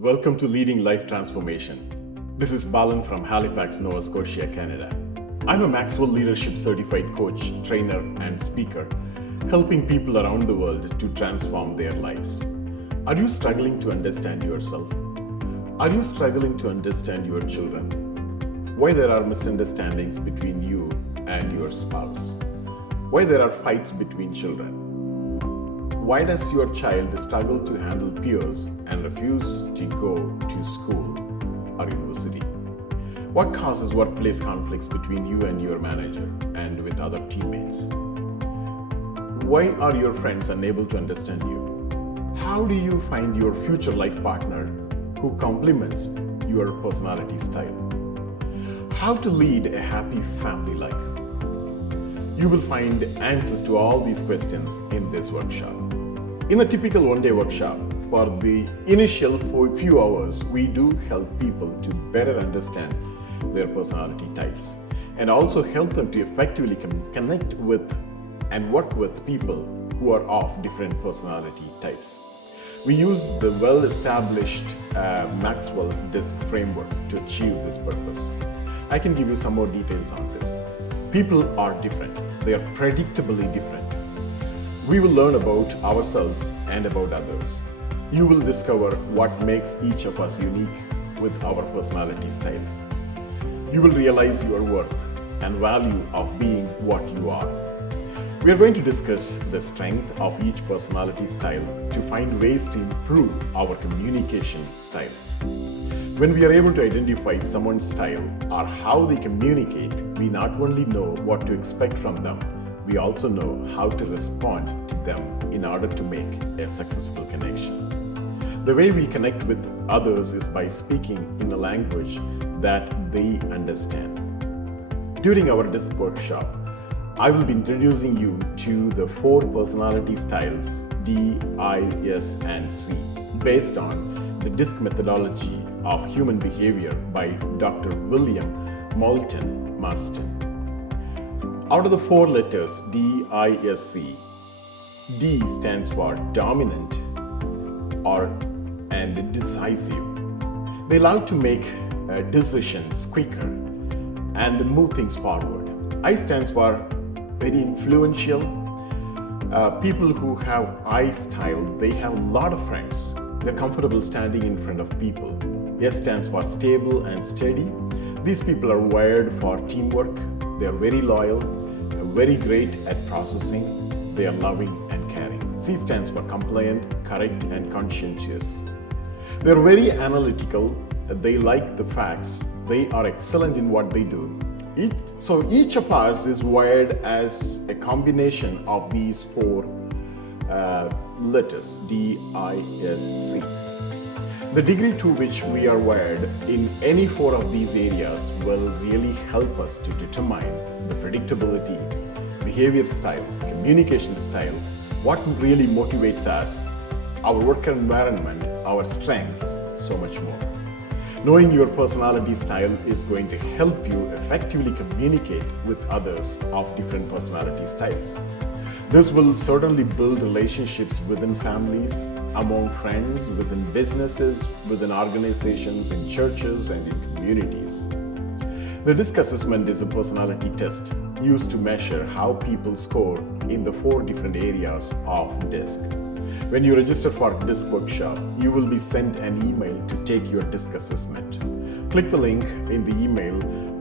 Welcome to Leading Life Transformation. This is Balan from Halifax, Nova Scotia, Canada. I'm a Maxwell Leadership Certified Coach, Trainer, and Speaker, helping people around the world to transform their lives. Are you struggling to understand yourself? Are you struggling to understand your children? Why there are misunderstandings between you and your spouse? Why there are fights between children? Why does your child struggle to handle peers and refuse to go to school or university? What causes workplace conflicts between you and your manager and with other teammates? Why are your friends unable to understand you? How do you find your future life partner who complements your personality style? How to lead a happy family life? You will find answers to all these questions in this workshop. In a typical one-day workshop, for the initial few hours, we do help people to better understand their personality types and also help them to effectively connect with and work with people who are of different personality types. We use the well-established Maxwell DISC framework to achieve this purpose. I can give you some more details on this. People are different. They are predictably different. We will learn about ourselves and about others. You will discover what makes each of us unique with our personality styles. You will realize your worth and value of being what you are. We are going to discuss the strength of each personality style to find ways to improve our communication styles. When we are able to identify someone's style or how they communicate, we not only know what to expect from them, we also know how to respond to them in order to make a successful connection. The way we connect with others is by speaking in a language that they understand. During our DISC workshop, I will be introducing you to the 4 personality styles D, I, S, and C based on the DISC methodology of human behavior by Dr. William Moulton Marston. Out of the 4 letters D, I, S, C, D stands for dominant and decisive. They love to make decisions quicker and move things forward. I stands for very influential. People who have I style, they have a lot of friends. They're comfortable standing in front of people. S stands for stable and steady. These people are wired for teamwork. They are very loyal, very great at processing. They are loving and caring. C stands for compliant, correct, and conscientious. They are very analytical. They like the facts. They are excellent in what they do. So each of us is wired as a combination of these 4 letters, D, I, S, C. The degree to which we are wired in any 4 of these areas will really help us to determine the predictability, behavior style, communication style, what really motivates us, our work environment, our strengths, so much more. Knowing your personality style is going to help you effectively communicate with others of different personality styles. This will certainly build relationships within families, among friends, within businesses, within organizations, in churches, and in communities. The DISC assessment is a personality test used to measure how people score in the 4 different areas of DISC. When you register for a DISC workshop, you will be sent an email to take your DISC assessment. Click the link in the email,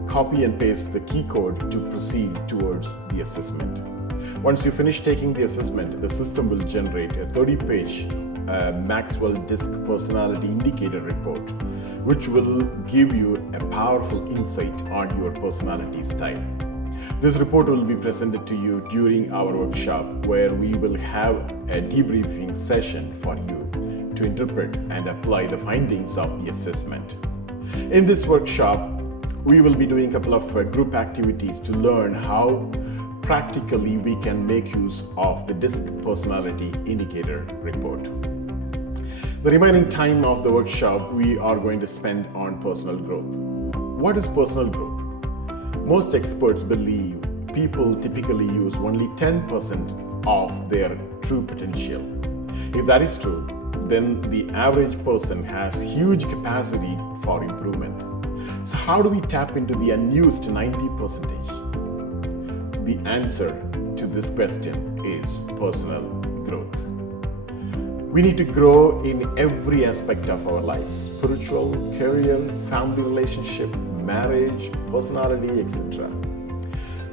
copy and paste the key code to proceed towards the assessment. Once you finish taking the assessment, the system will generate a 30-page Maxwell DISC personality indicator report, which will give you a powerful insight on your personality style. This report will be presented to you during our workshop, where we will have a debriefing session for you to interpret and apply the findings of the assessment. In this workshop, we will be doing a couple of group activities to learn how practically we can make use of the DISC personality indicator report. The remaining time of the workshop we are going to spend on personal growth. What is personal growth? Most experts believe people typically use only 10% of their true potential. If that is true, then the average person has huge capacity for improvement. So how do we tap into the unused 90%? The answer to this question is personal growth. We need to grow in every aspect of our lives: spiritual, career, family relationship, marriage, personality, etc.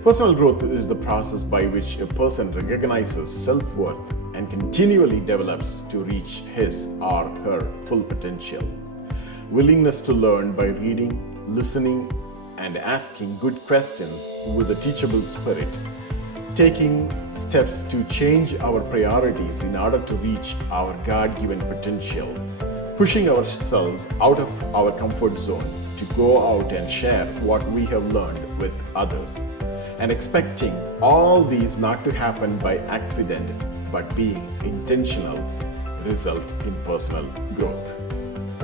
Personal growth is the process by which a person recognizes self-worth and continually develops to reach his or her full potential. Willingness to learn by reading, listening, and asking good questions with a teachable spirit. Taking steps to change our priorities in order to reach our God-given potential. Pushing ourselves out of our comfort zone to go out and share what we have learned with others. And expecting all these not to happen by accident, but being intentional, result in personal growth.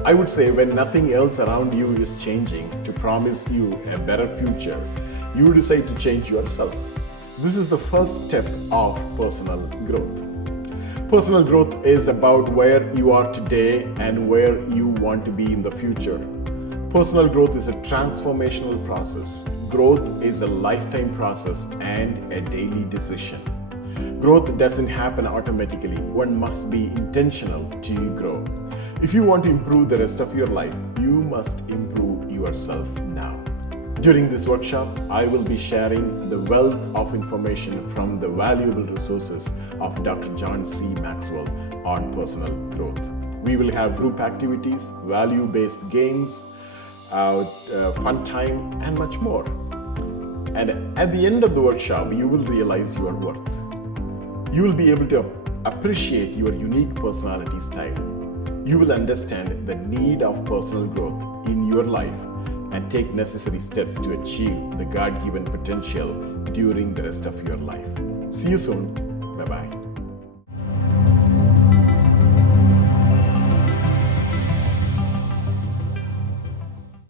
I would say when nothing else around you is changing to promise you a better future, you decide to change yourself. This is the first step of personal growth. Personal growth is about where you are today and where you want to be in the future. Personal growth is a transformational process. Growth is a lifetime process and a daily decision. Growth doesn't happen automatically. One must be intentional to grow. If you want to improve the rest of your life, you must improve yourself now. During this workshop, I will be sharing the wealth of information from the valuable resources of Dr. John C. Maxwell on personal growth. We will have group activities, value-based games, fun time, and much more. And at the end of the workshop, you will realize your worth. You will be able to appreciate your unique personality style. You will understand the need of personal growth in your life and take necessary steps to achieve the God-given potential during the rest of your life. See you soon. Bye-bye.